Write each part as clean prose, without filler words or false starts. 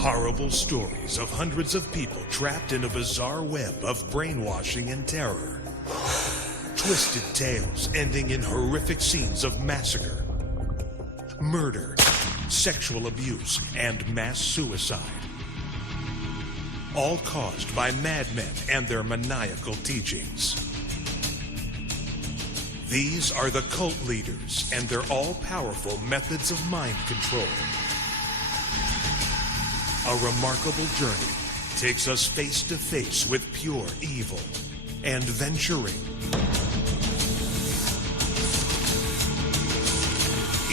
Horrible stories of hundreds of people trapped in a bizarre web of brainwashing and terror. Twisted tales ending in horrific scenes of massacre, murder, sexual abuse, and mass suicide. All caused by madmen and their maniacal teachings. These are the cult leaders and their all-powerful methods of mind control. A remarkable journey takes us face to face with pure evil and venturing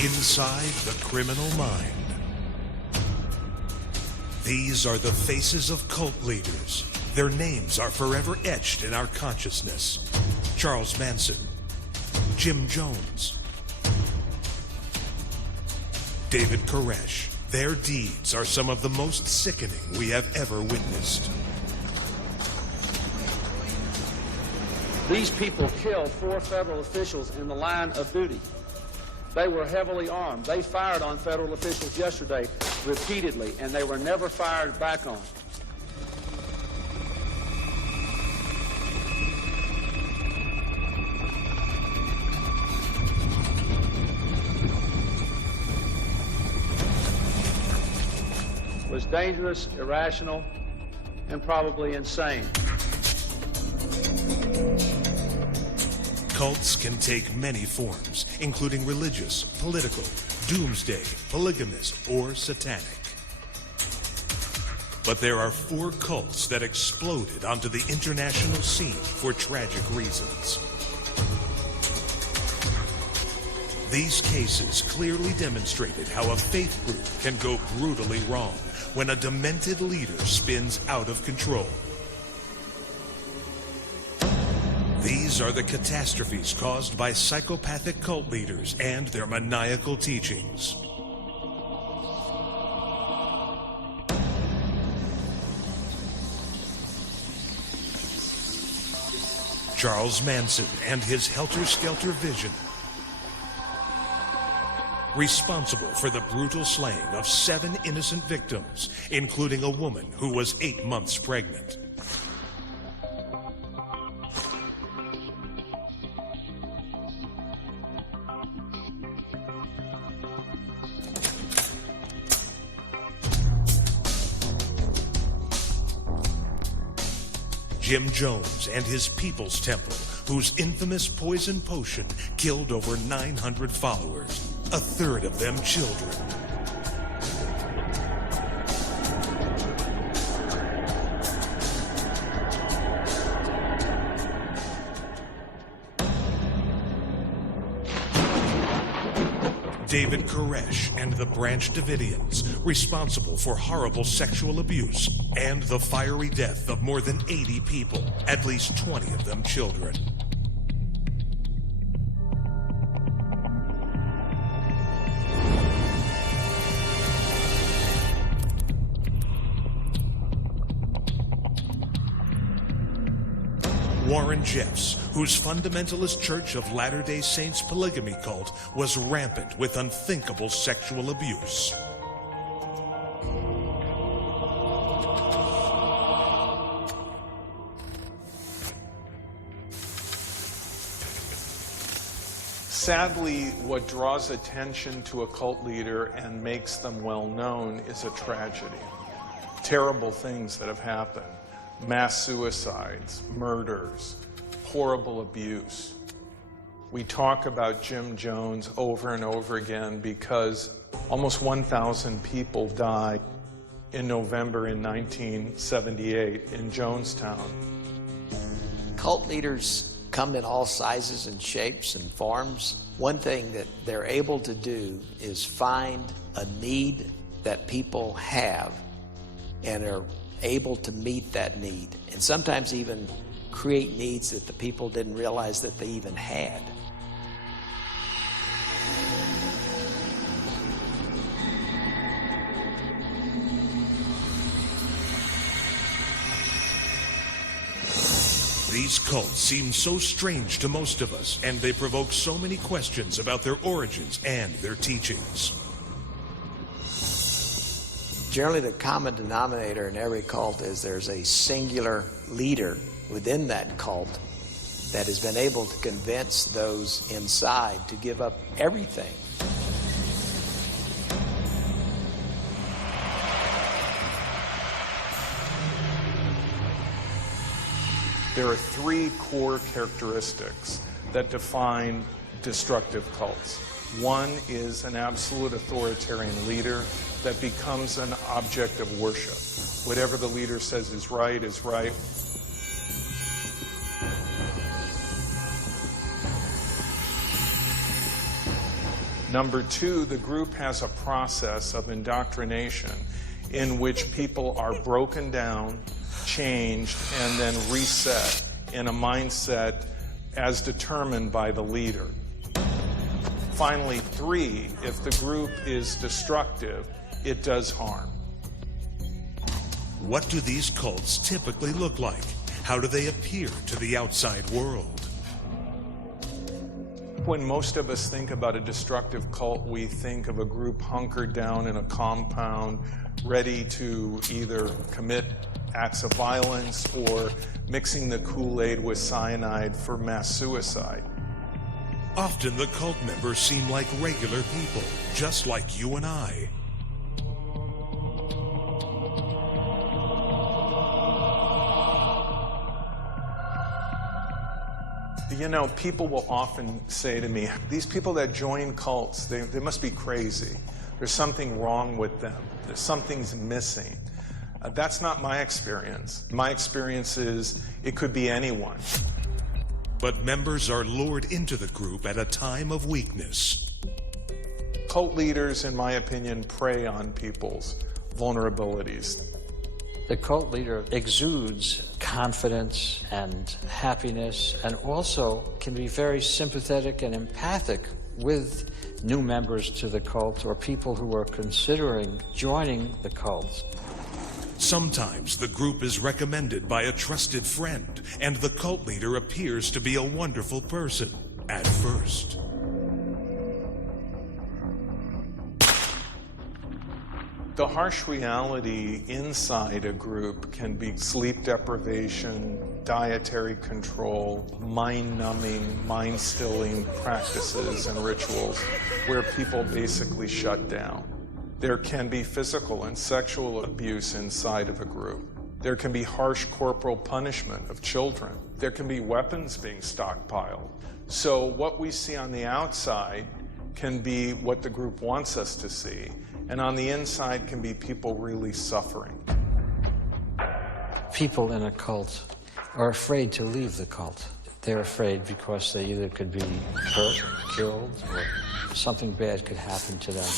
inside the criminal mind. These are the faces of cult leaders. Their names are forever etched in our consciousness. Charles Manson, Jim Jones, David Koresh. Their deeds are some of the most sickening we have ever witnessed. These people killed 4 federal officials in the line of duty. They were heavily armed. They fired on federal officials yesterday repeatedly, and they were never fired back on. Was dangerous, irrational, and probably insane. Cults can take many forms, including religious, political, doomsday, polygamous, or satanic. But there are 4 cults that exploded onto the international scene for tragic reasons. These cases clearly demonstrated how a faith group can go brutally wrong when a demented leader spins out of control. These are the catastrophes caused by psychopathic cult leaders and their maniacal teachings. Charles Manson and his helter-skelter vision, responsible for the brutal slaying of 7 innocent victims, including a woman who was 8 months pregnant. Jim Jones and his People's Temple, whose infamous poison potion killed over 900 followers, a third of them children. David Koresh and the Branch Davidians, responsible for horrible sexual abuse and the fiery death of more than 80 people, at least 20 of them children. Warren Jeffs, whose fundamentalist Church of Latter-day Saints polygamy cult was rampant with unthinkable sexual abuse. Sadly, what draws attention to a cult leader and makes them well known is a tragedy. Terrible things that have happened. Mass suicides, murders, horrible abuse. We talk about Jim Jones over and over again because almost 1,000 people died in November in 1978 in Jonestown. Cult leaders come in all sizes and shapes and forms. One thing that they're able to do is find a need that people have and are able to meet that need, and sometimes even create needs that the people didn't realize that they even had. These cults seem so strange to most of us, and they provoke so many questions about their origins and their teachings. Generally, the common denominator in every cult is there's a singular leader within that cult that has been able to convince those inside to give up everything. There are three core characteristics that define destructive cults. One is an absolute authoritarian leader that becomes an object of worship. Whatever the leader says is right is right. Number two, the group has a process of indoctrination in which people are broken down, changed, and then reset in a mindset as determined by the leader. Finally, three, if the group is destructive, it does harm. What do these cults typically look like? How do they appear to the outside world? When most of us think about a destructive cult, we think of a group hunkered down in a compound, ready to either commit acts of violence or mixing the Kool-Aid with cyanide for mass suicide. Often the cult members seem like regular people, just like you and I. You know, people will often say to me, these people that join cults, they must be crazy. There's something wrong with them. Something's missing. That's not my experience. My experience is it could be anyone. But members are lured into the group at a time of weakness. Cult leaders, in my opinion, prey on people's vulnerabilities. The cult leader exudes confidence and happiness, and also can be very sympathetic and empathic with new members to the cult or people who are considering joining the cult. Sometimes the group is recommended by a trusted friend, and the cult leader appears to be a wonderful person at first. The harsh reality inside a group can be sleep deprivation, dietary control, mind-numbing, mind-stilling practices and rituals where people basically shut down. There can be physical and sexual abuse inside of a group. There can be harsh corporal punishment of children. There can be weapons being stockpiled. So what we see on the outside can be what the group wants us to see, and on the inside can be people really suffering. People in a cult are afraid to leave the cult. They're afraid because they either could be hurt, killed, or something bad could happen to them.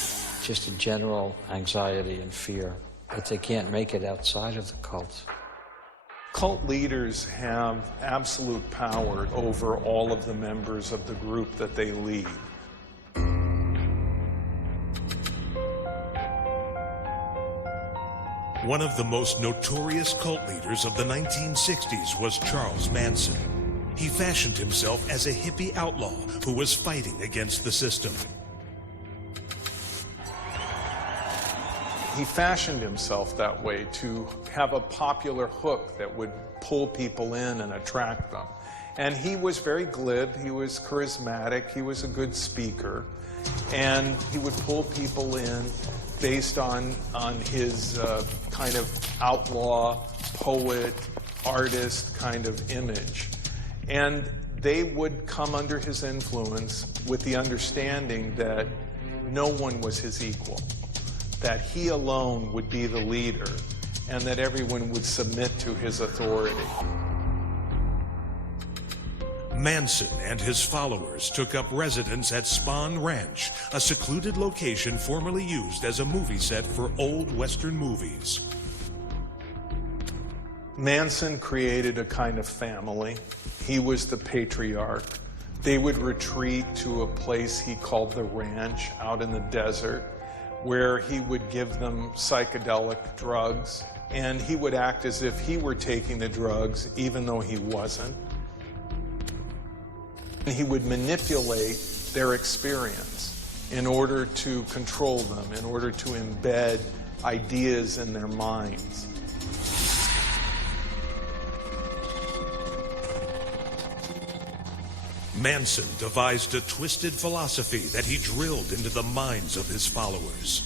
Just a general anxiety and fear that they can't make it outside of the cult. Cult leaders have absolute power over all of the members of the group that they lead. One of the most notorious cult leaders of the 1960s was Charles Manson. He fashioned himself as a hippie outlaw who was fighting against the system. He fashioned himself that way to have a popular hook that would pull people in and attract them. And he was very glib, he was charismatic, he was a good speaker, and he would pull people in based on his kind of outlaw, poet, artist kind of image. And they would come under his influence with the understanding that no one was his equal, that he alone would be the leader, and that everyone would submit to his authority. Manson and his followers took up residence at Spahn Ranch, a secluded location formerly used as a movie set for old Western movies. Manson created a kind of family. He was the patriarch. They would retreat to a place he called the ranch out in the desert, where he would give them psychedelic drugs, and he would act as if he were taking the drugs, even though he wasn't. He would manipulate their experience in order to control them, in order to embed ideas in their minds. Manson devised a twisted philosophy that he drilled into the minds of his followers.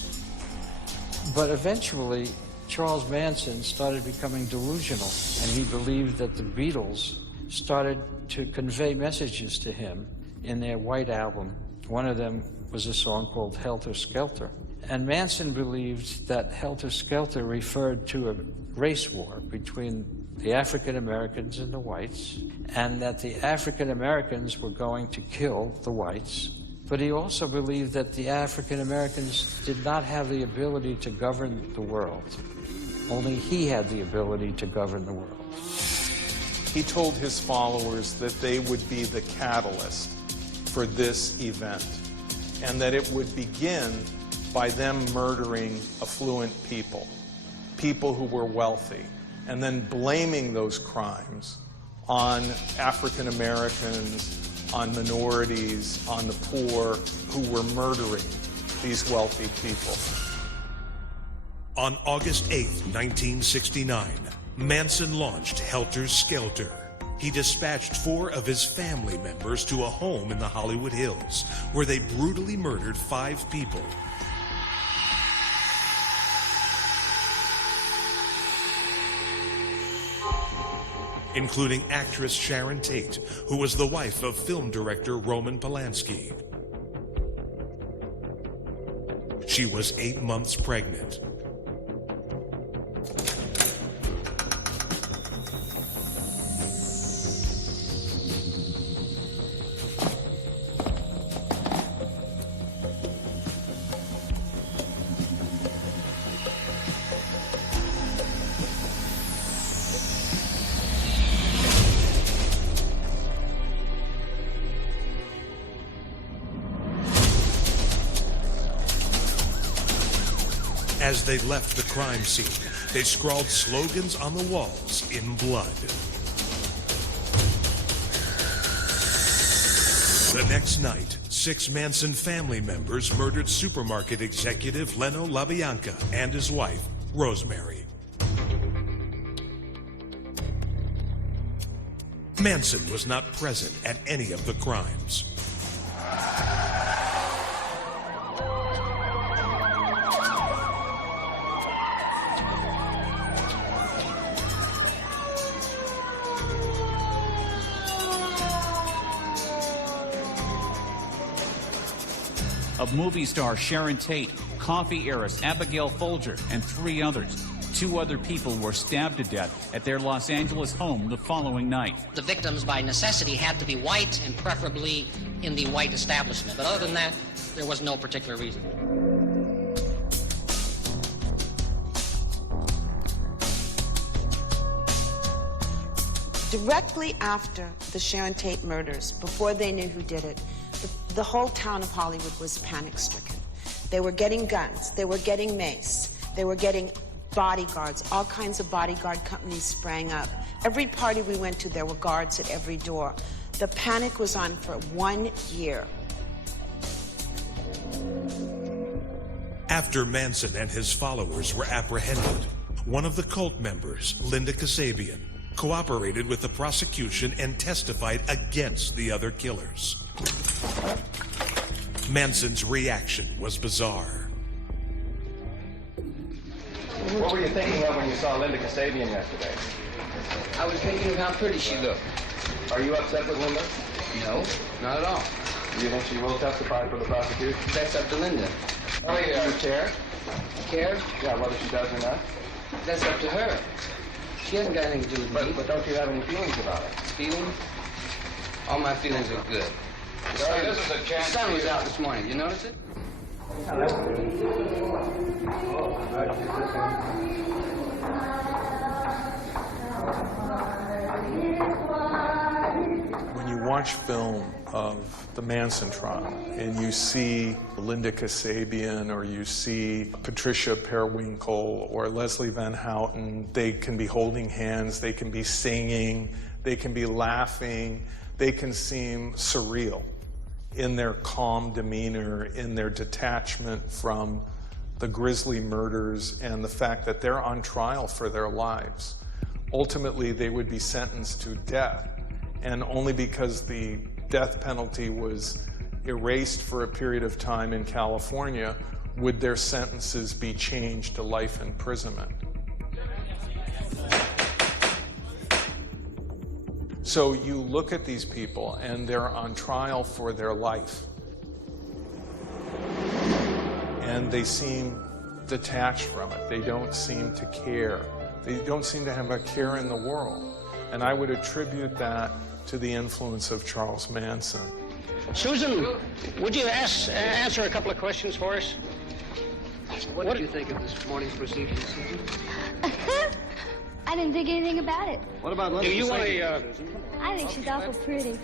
But eventually, Charles Manson started becoming delusional, and he believed that the Beatles started to convey messages to him in their White Album. One of them was a song called Helter Skelter. And Manson believed that Helter Skelter referred to a race war between the African Americans and the whites, and that the African Americans were going to kill the whites. But he also believed that the African Americans did not have the ability to govern the world. Only he had the ability to govern the world. He told his followers that they would be the catalyst for this event, and that it would begin by them murdering affluent people, people who were wealthy, and then blaming those crimes on African Americans, on minorities, on the poor who were murdering these wealthy people. On August 8th, 1969, Manson launched Helter Skelter. He dispatched 4 of his family members to a home in the Hollywood Hills, where they brutally murdered 5 people. Including actress Sharon Tate, who was the wife of film director Roman Polanski. She was 8 months pregnant. As they left the crime scene, they scrawled slogans on the walls in blood. The next night, 6 Manson family members murdered supermarket executive Leno LaBianca and his wife, Rosemary. Manson was not present at any of the crimes. Of movie star Sharon Tate, coffee heiress Abigail Folger, and 3 others. 2 other people were stabbed to death at their Los Angeles home the following night. The victims, by necessity, had to be white and preferably in the white establishment. But other than that, there was no particular reason. Directly after the Sharon Tate murders, before they knew who did it, the whole town of Hollywood was panic-stricken. They were getting guns, they were getting mace, they were getting bodyguards, all kinds of bodyguard companies sprang up. Every party we went to, there were guards at every door. The panic was on for 1 year. After Manson and his followers were apprehended, one of the cult members, Linda Kasabian, cooperated with the prosecution and testified against the other killers. Manson's reaction was bizarre. What were you thinking of when you saw Linda Kasabian yesterday? I was thinking of how pretty she looked. Are you upset with Linda? No, not at all. Do you think she will testify for the prosecution? That's up to Linda. Oh, yeah. Do you care? Care? Yeah, whether she does or not. That's up to her. She hasn't got anything to do with me. But don't you have any feelings about it? Feelings? All my feelings are good. This is a chance The sun for was you. out this morning. You notice it? When you watch film of the Manson trial and you see Linda Kasabian or you see Patricia Periwinkle or Leslie Van Houten, they can be holding hands, they can be singing, they can be laughing, they can seem surreal in their calm demeanor, in their detachment from the grisly murders and the fact that they're on trial for their lives. Ultimately, they would be sentenced to death, and only because the death penalty was erased for a period of time in California would their sentences be changed to life imprisonment. So you look at these people and they're on trial for their life. And they seem detached from it. They don't seem to care. They don't seem to have a care in the world. And I would attribute that to the influence of Charles Manson. Susan, would you answer a couple of questions for us? What did you think of this morning's proceedings, Susan? I didn't think anything about it. What about Do you want a, I think she's awful pretty.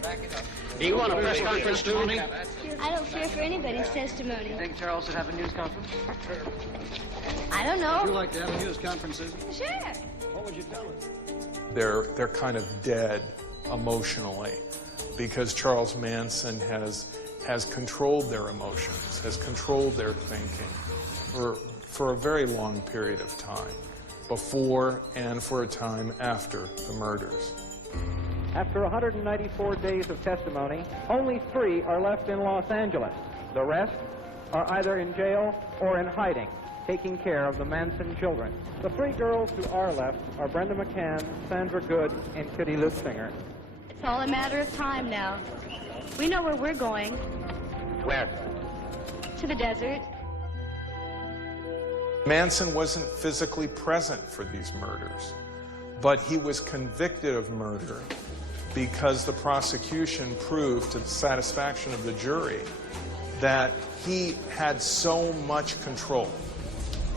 do you want a press conference, Tony? I don't fear for anybody's testimony. Think Charles should have a news conference? I don't know. Would you like to have a news conference, Susan? Sure. What would you tell us? They're kind of dead emotionally because Charles Manson has controlled their emotions, has controlled their thinking for a very long period of time, before and for a time after the murders. After 194 days of testimony, only 3 are left in Los Angeles. The rest are either in jail or in hiding, taking care of the Manson children. The 3 girls who are left are Brenda McCann, Sandra Good, and Kitty Lutzinger. It's all a matter of time now. We know where we're going. Where? To the desert. Manson wasn't physically present for these murders, but he was convicted of murder because the prosecution proved to the satisfaction of the jury that he had so much control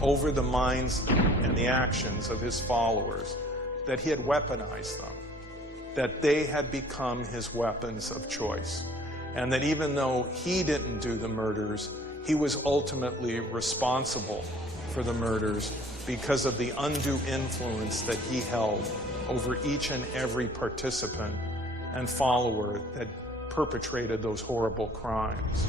over the minds and the actions of his followers that he had weaponized them, that they had become his weapons of choice, and that even though he didn't do the murders, he was ultimately responsible for the murders because of the undue influence that he held over each and every participant and follower that perpetrated those horrible crimes.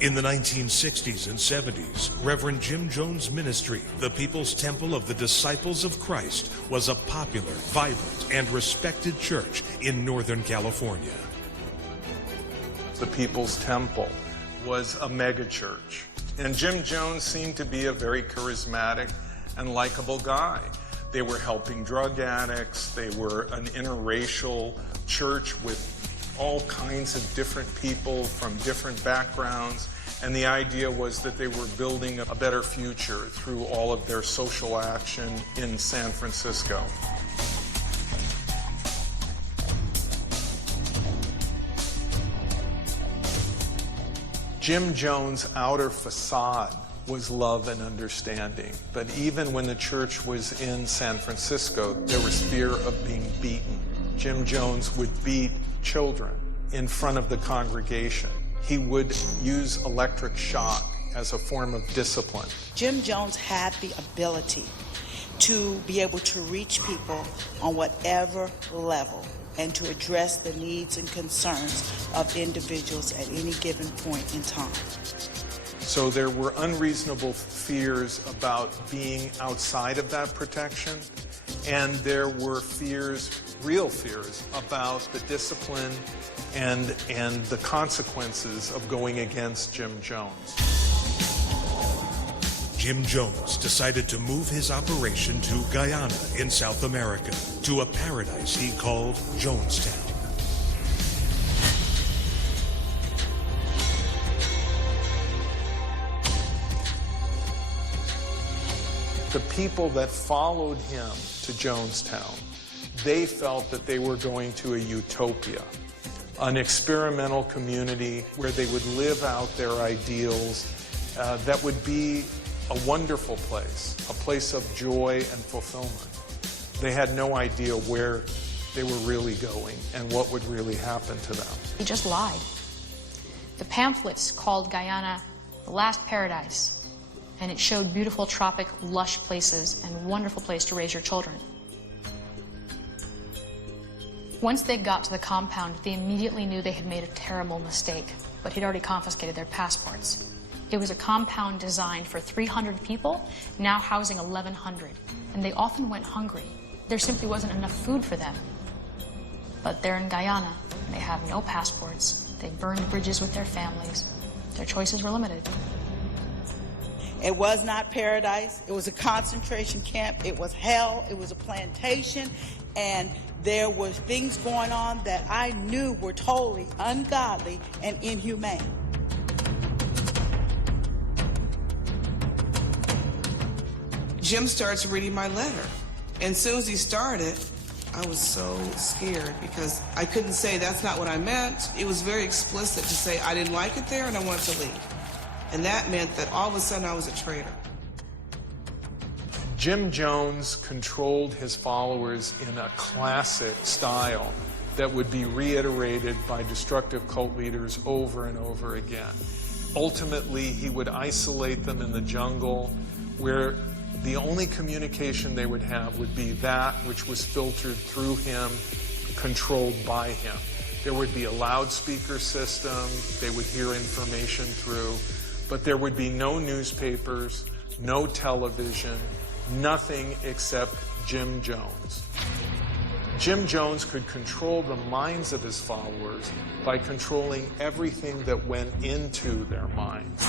In the 1960s and 70s, Reverend Jim Jones' ministry, the People's Temple of the Disciples of Christ, was a popular, vibrant, and respected church in Northern California. The People's Temple was a megachurch, and Jim Jones seemed to be a very charismatic and likable guy. They were helping drug addicts. They were an interracial church with all kinds of different people from different backgrounds, and the idea was that they were building a better future through all of their social action in San Francisco. Jim Jones' outer facade was love and understanding, but even when the church was in San Francisco, there was fear of being beaten. Jim Jones would beat children in front of the congregation. He would use electric shock as a form of discipline. Jim Jones had the ability to be able to reach people on whatever level and to address the needs and concerns of individuals at any given point in time. So there were unreasonable fears about being outside of that protection, and there were fears, real fears, about the discipline and the consequences of going against Jim Jones. Jim Jones decided to move his operation to Guyana in South America, to a paradise he called Jonestown. The people that followed him to Jonestown, they felt that they were going to a utopia, an experimental community where they would live out their ideals, that would be a wonderful place, a place of joy and fulfillment. They had no idea where they were really going and what would really happen to them. He just lied. The pamphlets called Guyana the last paradise, and it showed beautiful tropic, lush places and a wonderful place to raise your children. Once they got to the compound, they immediately knew they had made a terrible mistake, but he'd already confiscated their passports. It was a compound designed for 300 people, now housing 1,100, and they often went hungry. There simply wasn't enough food for them. But they're in Guyana. They have no passports. They burned bridges with their families. Their choices were limited. It was not paradise. It was a concentration camp. It was hell. It was a plantation. And there were things going on that I knew were totally ungodly and inhumane. Jim starts reading my letter. And as soon as he started, I was so scared because I couldn't say that's not what I meant. It was very explicit to say I didn't like it there and I wanted to leave. And that meant that all of a sudden I was a traitor. Jim Jones controlled his followers in a classic style that would be reiterated by destructive cult leaders over and over again. Ultimately, he would isolate them in the jungle where the only communication they would have would be that which was filtered through him, controlled by him. There would be a loudspeaker system, they would hear information through, but there would be no newspapers, no television, nothing except Jim Jones. Jim Jones could control the minds of his followers by controlling everything that went into their minds.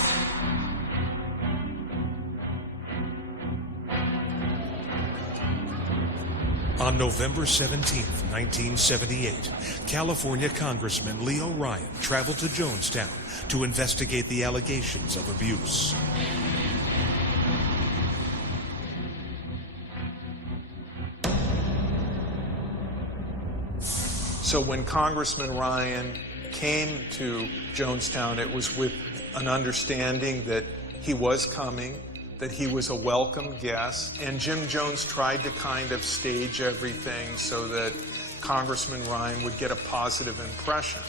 On November 17, 1978, California Congressman Leo Ryan traveled to Jonestown to investigate the allegations of abuse. So when Congressman Ryan came to Jonestown, it was with an understanding that he was coming, that he was a welcome guest, and Jim Jones tried to kind of stage everything so that Congressman Ryan would get a positive impression.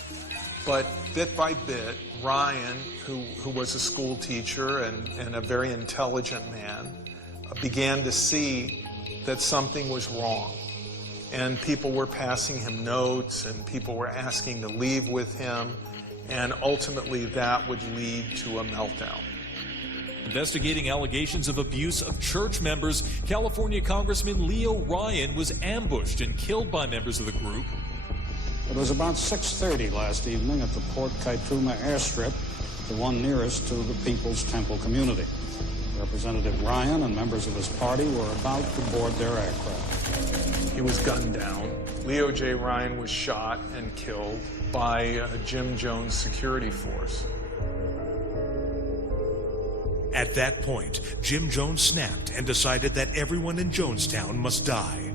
But bit by bit, Ryan, who was a school teacher and a very intelligent man, began to see that something was wrong. And people were passing him notes, and people were asking to leave with him, and ultimately that would lead to a meltdown. Investigating allegations of abuse of church members, California Congressman Leo Ryan was ambushed and killed by members of the group. It was about 6:30 last evening at the Port Kaituma airstrip, the one nearest to the People's Temple community. Representative Ryan and members of his party were about to board their aircraft. He was gunned down. Leo J. Ryan was shot and killed by Jim Jones' security force. At that point, Jim Jones snapped and decided that everyone in Jonestown must die.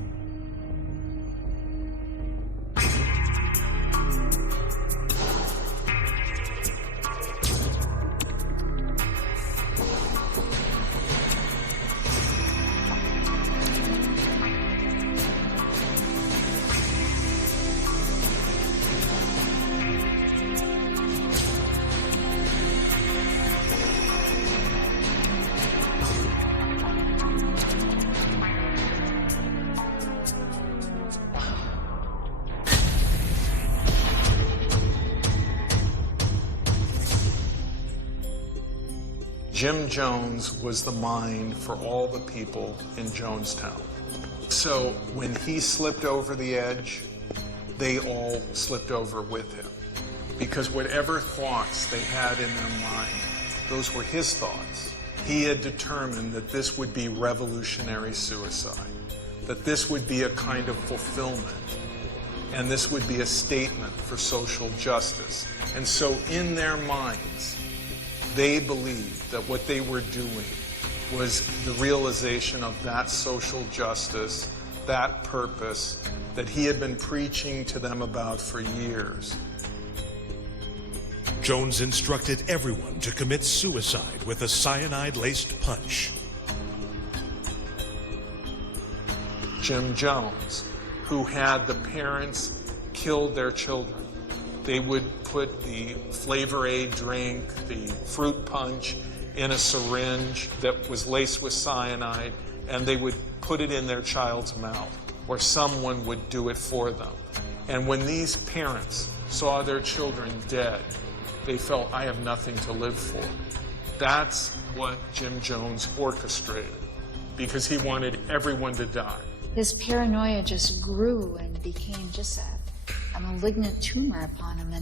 Jim Jones was the mind for all the people in Jonestown. So when he slipped over the edge, they all slipped over with him. Because whatever thoughts they had in their mind, those were his thoughts. He had determined that this would be revolutionary suicide, that this would be a kind of fulfillment, and this would be a statement for social justice. And so in their minds, they believed that what they were doing was the realization of that social justice, that purpose that he had been preaching to them about for years. Jones instructed everyone to commit suicide with a cyanide-laced punch. Jim Jones, who had the parents kill their children. They would put the Flavor Aid drink, the fruit punch, in a syringe that was laced with cyanide, and they would put it in their child's mouth, or someone would do it for them. And when these parents saw their children dead, they felt, I have nothing to live for. That's what Jim Jones orchestrated, because he wanted everyone to die. His paranoia just grew and became just a malignant tumor upon him,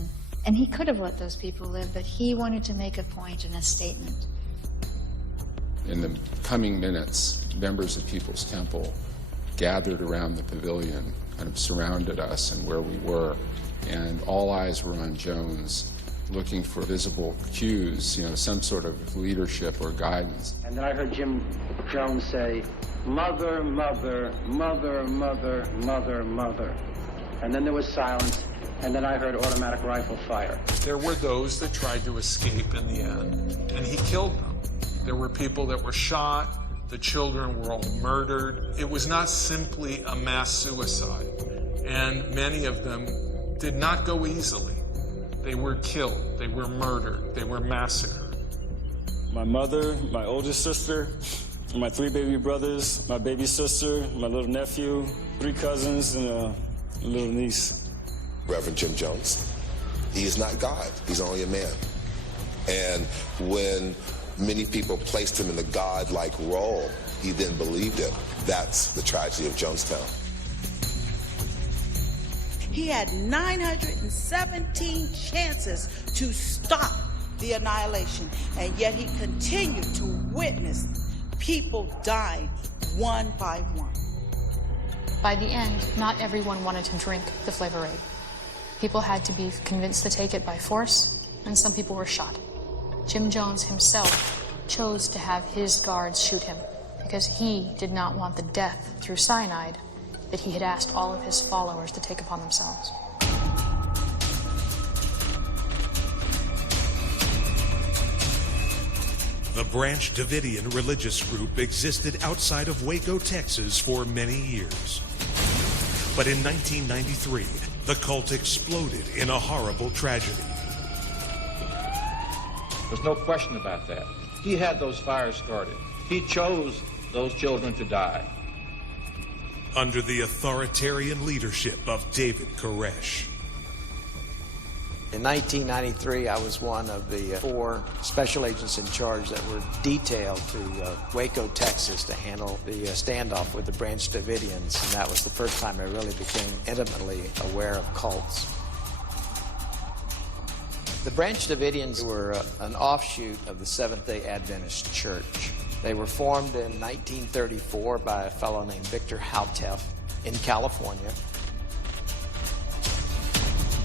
and he could have let those people live, but he wanted to make a point and a statement. In the coming minutes, members of People's Temple gathered around the pavilion, kind of surrounded us and where we were, and all eyes were on Jones, looking for visible cues, some sort of leadership or guidance. And then I heard Jim Jones say, "Mother, mother, mother, mother, mother, mother." And then there was silence, and then I heard automatic rifle fire. There were those that tried to escape in the end, and he killed them. There were people that were shot, the children were all murdered. It was not simply a mass suicide, and many of them did not go easily. They were killed, they were murdered, they were massacred. My mother, my oldest sister, my 3 baby brothers, my baby sister, my little nephew, 3 cousins, and a little niece. Reverend Jim Jones, he is not God, he's only a man. And when many people placed him in the God-like role, he then believed it. That's the tragedy of Jonestown. He had 917 chances to stop the annihilation, and yet he continued to witness people dying one by one. By the end, not everyone wanted to drink the Flavor Aid. People had to be convinced to take it by force, and some people were shot. Jim Jones himself chose to have his guards shoot him because he did not want the death through cyanide that he had asked all of his followers to take upon themselves. The Branch Davidian religious group existed outside of Waco, Texas for many years. But in 1993, the cult exploded in a horrible tragedy. There's no question about that. He had those fires started. He chose those children to die. Under the authoritarian leadership of David Koresh. In 1993, I was one of the 4 special agents in charge that were detailed to Waco, Texas to handle the standoff with the Branch Davidians, and that was the first time I really became intimately aware of cults. The Branch Davidians were an offshoot of the Seventh-day Adventist Church. They were formed in 1934 by a fellow named Victor Houteff in California.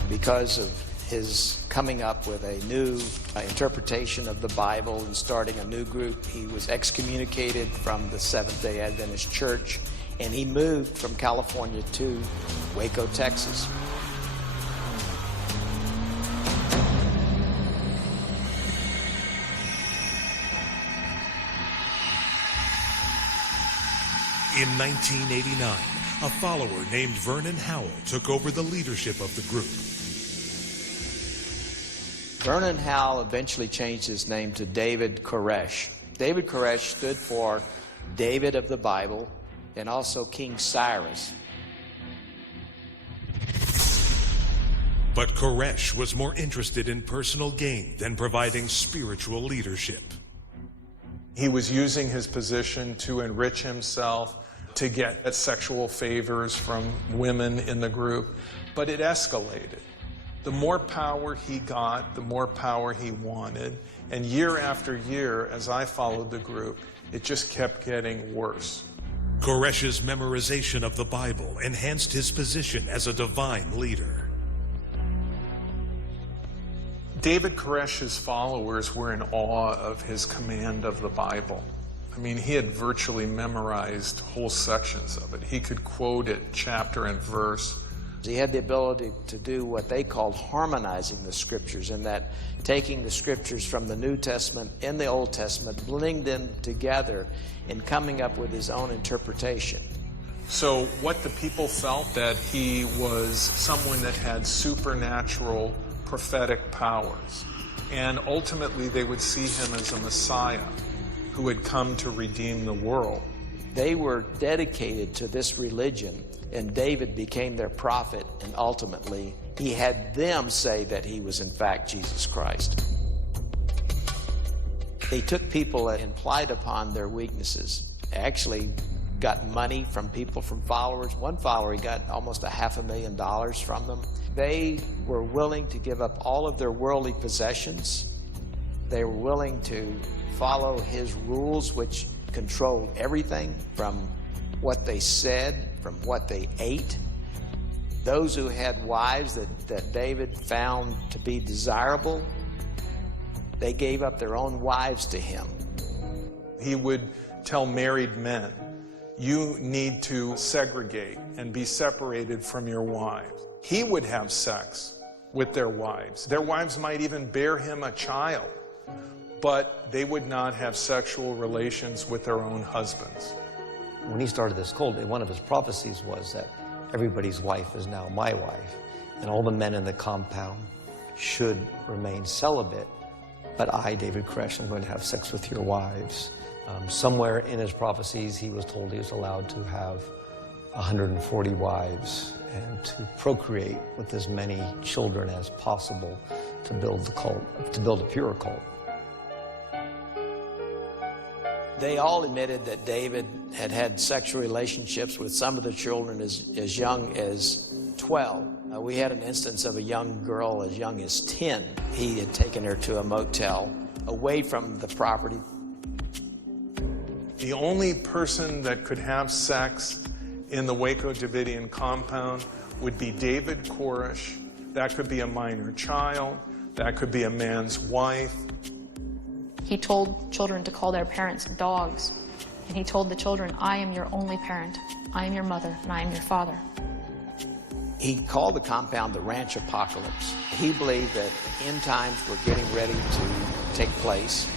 Because of his coming up with a new interpretation of the Bible and starting a new group, he was excommunicated from the Seventh-day Adventist Church, and he moved from California to Waco, Texas. In 1989, a follower named Vernon Howell took over the leadership of the group. Vernon Howell eventually changed his name to David Koresh. David Koresh stood for David of the Bible and also King Cyrus. But Koresh was more interested in personal gain than providing spiritual leadership. He was using his position to enrich himself, to get sexual favors from women in the group, but it escalated. The more power he got, the more power he wanted, and year after year, as I followed the group, it just kept getting worse. Koresh's memorization of the Bible enhanced his position as a divine leader. David Koresh's followers were in awe of his command of the Bible. I mean, he had virtually memorized whole sections of it. He could quote it chapter and verse. He had the ability to do what they called harmonizing the scriptures, in that taking the scriptures from the New Testament and the Old Testament, blending them together and coming up with his own interpretation. So what the people felt, that he was someone that had supernatural prophetic powers. And ultimately they would see him as a Messiah who had come to redeem the world. They were dedicated to this religion, and David became their prophet, and ultimately he had them say that he was in fact Jesus Christ. They took people and plied upon their weaknesses. Actually got money from people, from followers. One follower, he got almost $500,000 from them. They were willing to give up all of their worldly possessions. They were willing to follow his rules, which controlled everything from what they said, from what they ate. Those who had wives that David found to be desirable, they gave up their own wives to him. He would tell married men, you need to segregate and be separated from your wives. He would have sex with their wives. Their wives might even bear him a child, but they would not have sexual relations with their own husbands. When he started this cult, one of his prophecies was that everybody's wife is now my wife, and all the men in the compound should remain celibate, but I, David Koresh, am going to have sex with your wives. Somewhere in his prophecies, he was told he was allowed to have 140 wives and to procreate with as many children as possible to build the cult, to build a pure cult. They all admitted that David had had sexual relationships with some of the children as young as 12. We had an instance of a young girl as young as 10. He had taken her to a motel away from the property. The only person that could have sex in the Waco Davidian compound would be David Koresh. That could be a minor child. That could be a man's wife. He told children to call their parents dogs. And he told the children, I am your only parent. I am your mother, and I am your father. He called the compound the Ranch Apocalypse. He believed that end times were getting ready to take place.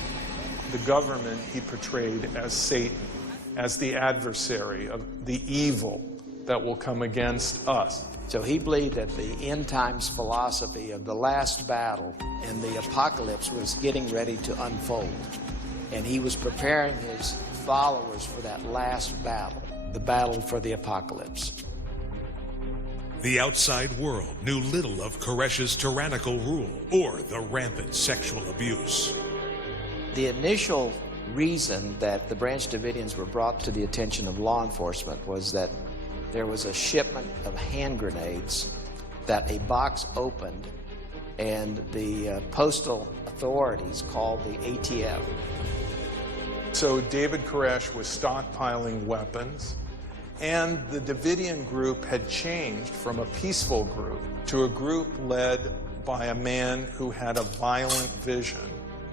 The government he portrayed as Satan, as the adversary of the evil that will come against us. So he believed that the end times philosophy of the last battle and the apocalypse was getting ready to unfold. And he was preparing his followers for that last battle, the battle for the apocalypse. The outside world knew little of Koresh's tyrannical rule or the rampant sexual abuse. The initial reason that the Branch Davidians were brought to the attention of law enforcement was that there was a shipment of hand grenades that a box opened, and the postal authorities called the ATF. So David Koresh was stockpiling weapons, and the Davidian group had changed from a peaceful group to a group led by a man who had a violent vision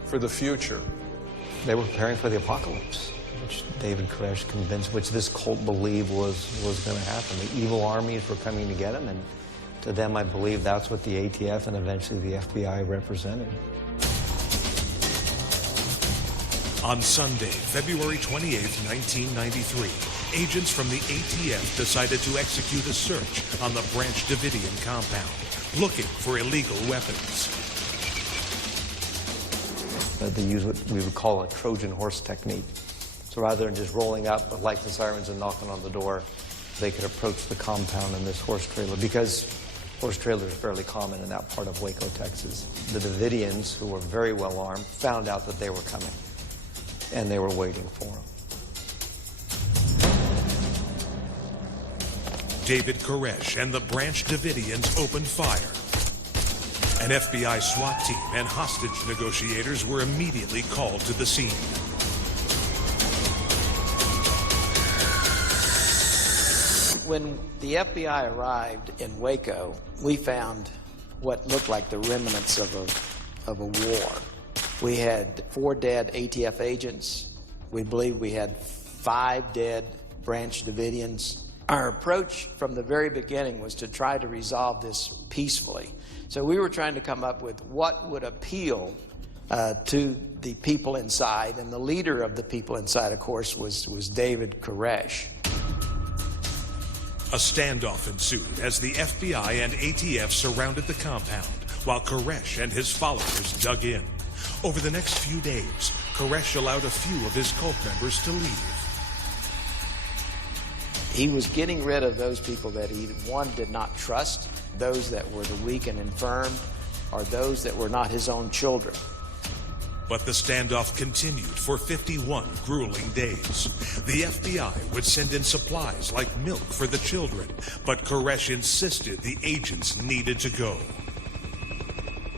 for the future. They were preparing for the apocalypse, which David Koresh convinced, which this cult believed was going to happen. The evil armies were coming to get him, and to them, I believe that's what the ATF and eventually the FBI represented. On Sunday, February 28, 1993, agents from the ATF decided to execute a search on the Branch Davidian compound, looking for illegal weapons. They use what we would call a Trojan horse technique. So rather than just rolling up with lights and sirens and knocking on the door, they could approach the compound in this horse trailer, because horse trailers are fairly common in that part of Waco, Texas. The Davidians, who were very well armed, found out that they were coming, and they were waiting for them. David Koresh and the Branch Davidians opened fire. An FBI SWAT team and hostage negotiators were immediately called to the scene. When the FBI arrived in Waco, we found what looked like the remnants of a war. We had 4 dead ATF agents, We believe we had 5 dead Branch Davidians. Our approach from the very beginning was to try to resolve this peacefully. So we were trying to come up with what would appeal to the people inside, and the leader of the people inside, of course, was David Koresh. A standoff ensued as the FBI and ATF surrounded the compound, while Koresh and his followers dug in. Over the next few days, Koresh allowed a few of his cult members to leave. He was getting rid of those people that he, one, did not trust, those that were the weak and infirm, or those that were not his own children. But the standoff continued for 51 grueling days. The FBI would send in supplies like milk for the children, but Koresh insisted the agents needed to go.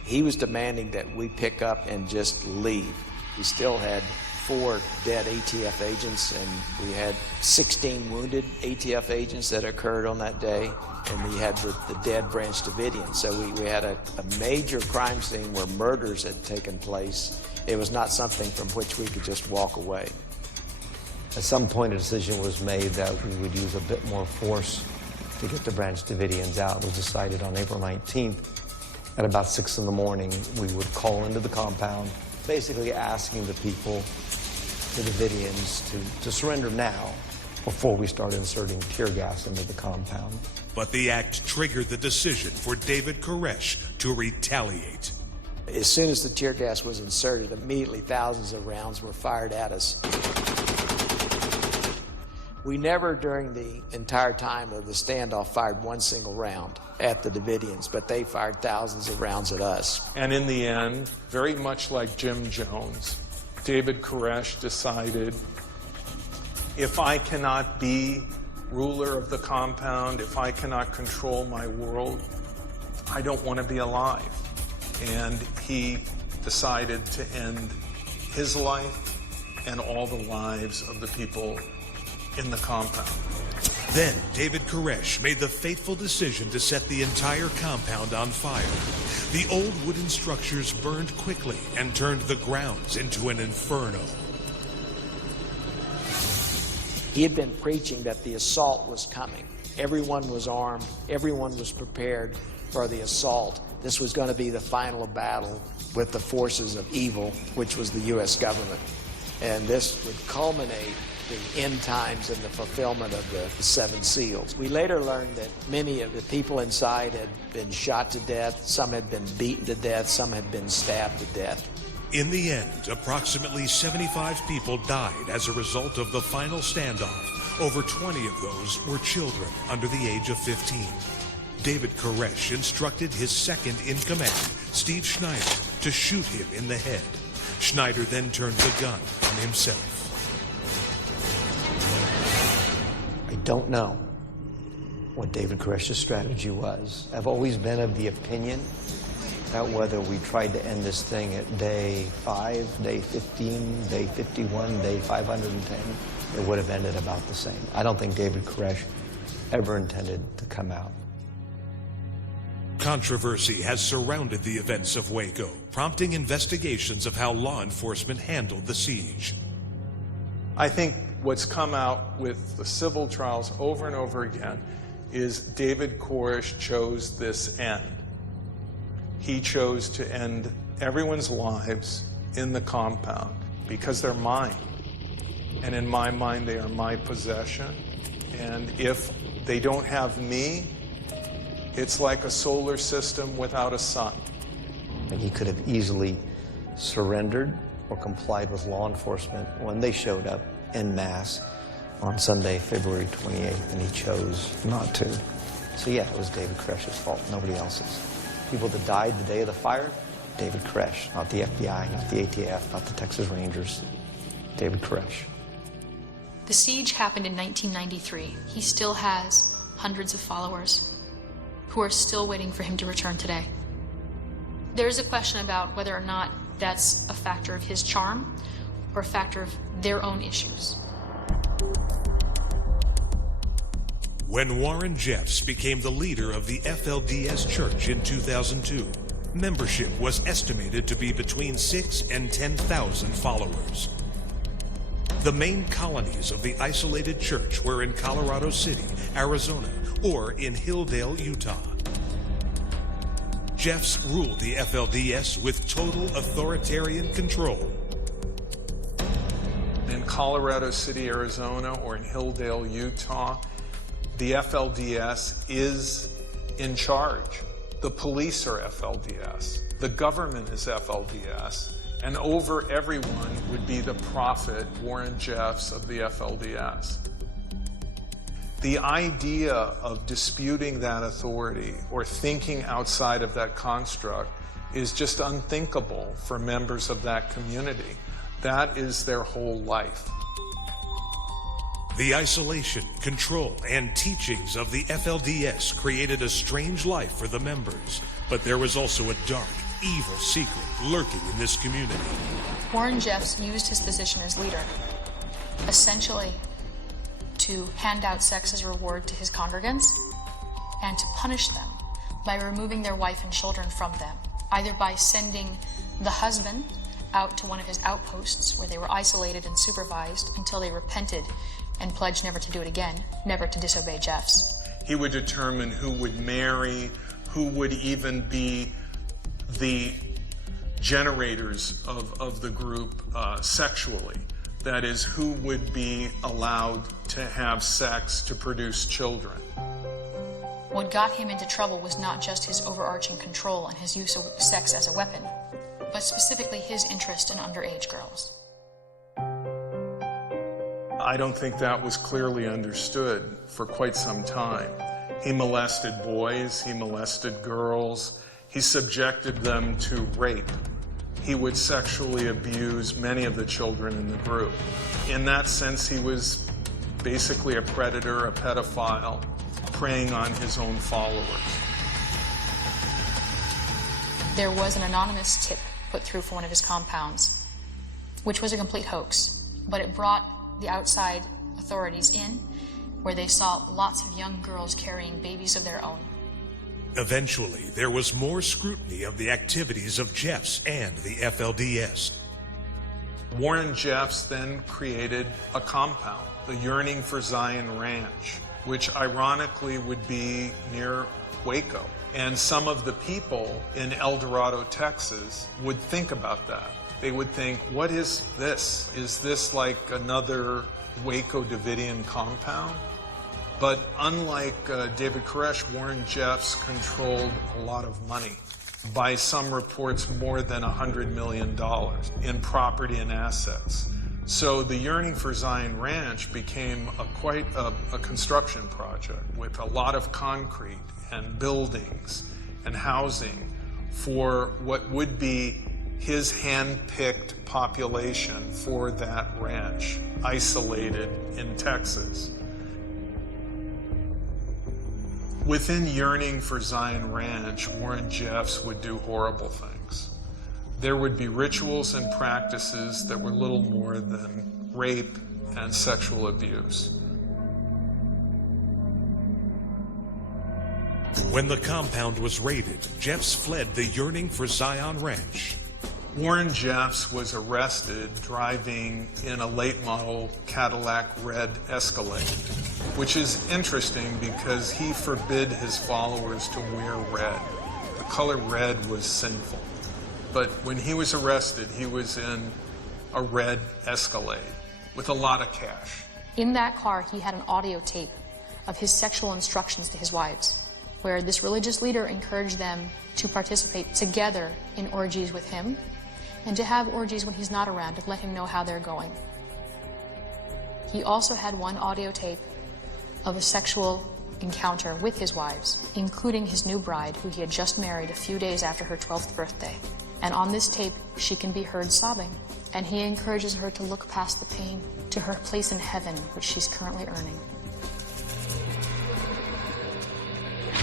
He was demanding that we pick up and just leave. We still had 4 dead ATF agents, and we had 16 wounded ATF agents that occurred on that day, and we had the dead Branch Davidians. So we had a major crime scene where murders had taken place. It was not something from which we could just walk away. At some point, a decision was made that we would use a bit more force to get the Branch Davidians out. It was decided on April 19th. At about 6 in the morning, we would call into the compound, basically asking the people, the Davidians, to surrender now before we start inserting tear gas into the compound. But the act triggered the decision for David Koresh to retaliate. As soon as the tear gas was inserted, immediately thousands of rounds were fired at us. We never, during the entire time of the standoff, fired one single round at the Davidians, but they fired thousands of rounds at us. And in the end, very much like Jim Jones, David Koresh decided, if I cannot be ruler of the compound, if I cannot control my world, I don't want to be alive. And he decided to end his life and all the lives of the people in the compound. Then David Koresh made the fateful decision to set the entire compound on fire. The old wooden structures burned quickly and turned the grounds into an inferno. He had been preaching that the assault was coming. Everyone was armed. Everyone was prepared for the assault. This was going to be the final battle with the forces of evil, which was the U.S. government. And this would culminate the end times and the fulfillment of the 7 seals. We later learned that many of the people inside had been shot to death, some had been beaten to death, some had been stabbed to death. In the end, approximately 75 people died as a result of the final standoff. Over 20 of those were children under the age of 15. David Koresh instructed his second in command, Steve Schneider, to shoot him in the head. Schneider then turned the gun on himself. I don't know what David Koresh's strategy was. I've always been of the opinion that whether we tried to end this thing at day 5, day 15, day 51, day 510, it would have ended about the same. I don't think David Koresh ever intended to come out. Controversy has surrounded the events of Waco, prompting investigations of how law enforcement handled the siege. I think what's come out with the civil trials over and over again is David Koresh chose this end. He chose to end everyone's lives in the compound because they're mine. And in my mind, they are my possession. And if they don't have me, it's like a solar system without a sun. And he could have easily surrendered or complied with law enforcement when they showed up en masse on Sunday, February 28th, and he chose not to. So yeah, it was David Koresh's fault, nobody else's. People that died the day of the fire, David Koresh, not the FBI, not the ATF, not the Texas Rangers, David Koresh. The siege happened in 1993. He still has hundreds of followers who are still waiting for him to return today. There's a question about whether or not that's a factor of his charm or a factor of their own issues. When Warren Jeffs became the leader of the FLDS Church in 2002, membership was estimated to be between 6,000 and 10,000 followers. The main colonies of the isolated church were in Colorado City, Arizona, or in Hilldale, Utah. Jeffs ruled the FLDS with total authoritarian control. In Colorado City, Arizona, or in Hilldale, Utah, the FLDS is in charge. The police are FLDS. The government is FLDS. And over everyone would be the prophet, Warren Jeffs, of the FLDS. The idea of disputing that authority or thinking outside of that construct is just unthinkable for members of that community. That is their whole life. The isolation, control, and teachings of the FLDS created a strange life for the members, but there was also a dark, evil secret lurking in this community. Warren Jeffs used his position as leader, essentially to hand out sex as a reward to his congregants and to punish them by removing their wife and children from them, either by sending the husband out to one of his outposts where they were isolated and supervised until they repented and pledged never to do it again, never to disobey Jeffs. He would determine who would marry, who would even be the generators of the group sexually. That is, who would be allowed to have sex to produce children. What got him into trouble was not just his overarching control and his use of sex as a weapon, but specifically his interest in underage girls. I don't think that was clearly understood for quite some time. He molested boys, he molested girls, he subjected them to rape. He would sexually abuse many of the children in the group. In that sense, he was basically a predator, a pedophile, preying on his own followers. There was an anonymous tip put through for one of his compounds, which was a complete hoax, but it brought the outside authorities in, where they saw lots of young girls carrying babies of their own. Eventually, there was more scrutiny of the activities of Jeffs and the FLDS. Warren Jeffs then created a compound, the Yearning for Zion Ranch, which ironically would be near Waco. And some of the people in El Dorado, Texas, would think about that. They would think, what is this? Is this like another Waco Davidian compound? But unlike David Koresh, Warren Jeffs controlled a lot of money. By some reports, more than $100 million in property and assets. So the Yearning for Zion Ranch became quite a construction project with a lot of concrete and buildings and housing for what would be his hand-picked population for that ranch, isolated in Texas. Within Yearning for Zion Ranch, Warren Jeffs would do horrible things. There would be rituals and practices that were little more than rape and sexual abuse. When the compound was raided, Jeffs fled the Yearning for Zion Ranch. Warren Jeffs was arrested driving in a late model Cadillac red Escalade, which is interesting because he forbid his followers to wear red. The color red was sinful. But when he was arrested, he was in a red Escalade with a lot of cash. In that car, he had an audio tape of his sexual instructions to his wives, where this religious leader encouraged them to participate together in orgies with him and to have orgies when he's not around to let him know how they're going. He also had one audio tape of a sexual encounter with his wives, including his new bride, who he had just married a few days after her 12th birthday. And on this tape, she can be heard sobbing, and he encourages her to look past the pain to her place in heaven, which she's currently earning.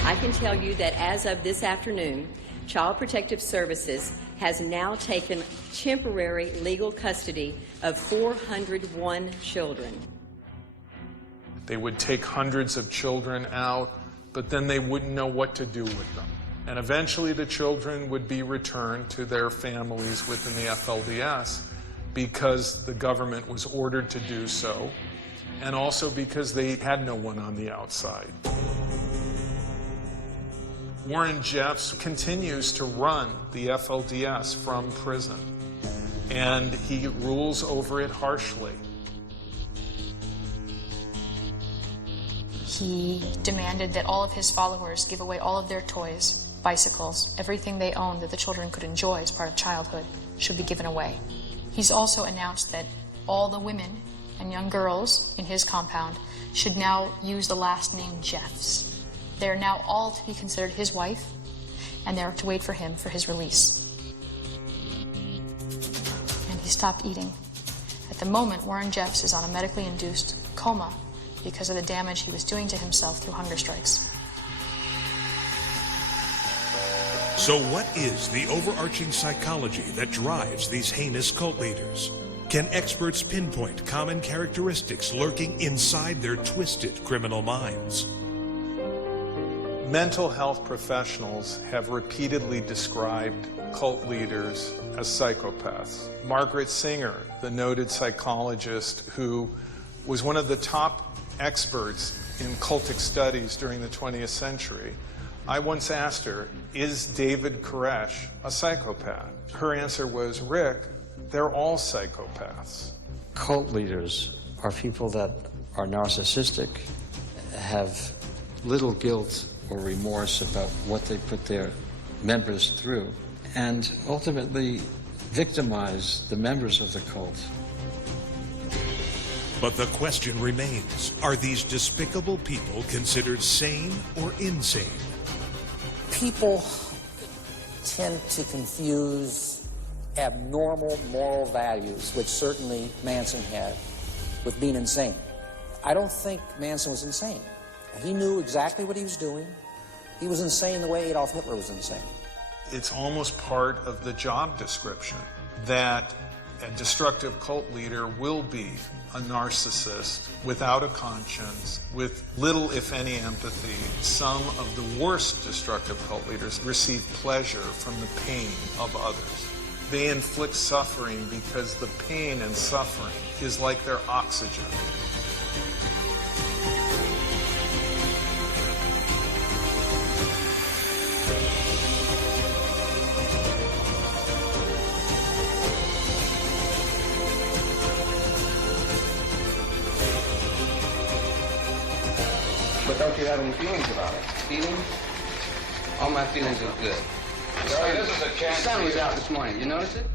I can tell you that as of this afternoon, Child Protective Services has now taken temporary legal custody of 401 children. They would take hundreds of children out, but then they wouldn't know what to do with them. And eventually the children would be returned to their families within the FLDS because the government was ordered to do so, and also because they had no one on the outside. Warren Jeffs continues to run the FLDS from prison, and he rules over it harshly. He demanded that all of his followers give away all of their toys, bicycles, everything they owned that the children could enjoy as part of childhood should be given away. He's also announced that all the women and young girls in his compound should now use the last name Jeffs. They are now all to be considered his wife, and they're to wait for him for his release. And he stopped eating. At the moment, Warren Jeffs is on a medically induced coma because of the damage he was doing to himself through hunger strikes. So what is the overarching psychology that drives these heinous cult leaders? Can experts pinpoint common characteristics lurking inside their twisted criminal minds? Mental health professionals have repeatedly described cult leaders as psychopaths. Margaret Singer, the noted psychologist who was one of the top experts in cultic studies during the 20th century, I once asked her, is David Koresh a psychopath? Her answer was, Rick, they're all psychopaths. Cult leaders are people that are narcissistic, have little guilt or remorse about what they put their members through, and ultimately victimize the members of the cult. But the question remains, are these despicable people considered sane or insane? People tend to confuse abnormal moral values, which certainly Manson had, with being insane. I don't think Manson was insane. He knew exactly what he was doing. He was insane the way Adolf Hitler was insane. It's almost part of the job description that a destructive cult leader will be a narcissist without a conscience, with little, if any, empathy. Some of the worst destructive cult leaders receive pleasure from the pain of others. They inflict suffering because the pain and suffering is like their oxygen. But don't you have any feelings about it? Feelings? All my feelings are good. This is a chance. The sun was out this morning. You notice it?